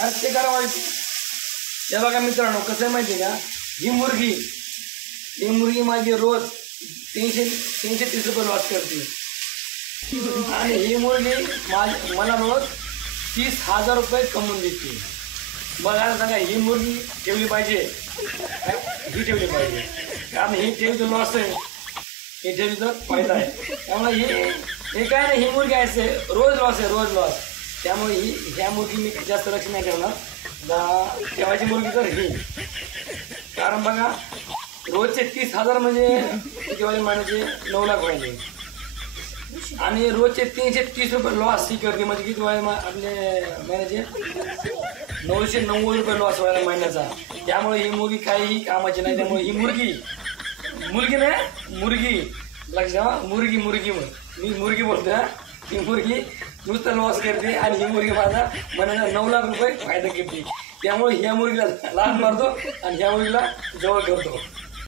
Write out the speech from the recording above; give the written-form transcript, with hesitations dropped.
अरे ते करा माहिती. हे बघा मित्रांनो, कसं आहे माहिती आहे का, ही मुर्गी माझी रोज 330 रुपये लॉस करते आणि ही मुर्गी मला रोज 30,000 रुपये कमवून देते. बघा सांगा, ही मुर्गी ठेवली पाहिजे, ही ठेवली पाहिजे, कारण ही ठेवली तर लॉस आहे, ही ठेवली तर फायदा आहे. त्यामुळे हे काय नाही, ही मुर्गी आहे रोज लॉस आहे, रोज लॉस. त्यामुळे ह्या मुर्गी मी जास्त लक्ष नाही करणार. ठेवायची मुर्गी तर ही, कारण बघा रोजचे 30,000 म्हणजे किती महिन्याचे 9 लाख व्हायचे आणि रोजचे 330 रुपये लॉस ही करते म्हणजे किती आपले महिन्याचे 990 रुपये लॉस व्हायला महिन्याचा. त्यामुळे ही मुर्गी काहीही कामाची नाही. त्यामुळे ही मुर्गी लक्ष ठेवा, मुर्गी मी मुर्गी बोलतो ना, ही मुर्गी नुसतं लॉस करते आणि ही मुर्गी माझा महिन्याला 9 लाख रुपये फायदा करते. त्यामुळे ह्या मुर्गीला लहान मारतो आणि ह्या मुर्गीला जवळ करतो.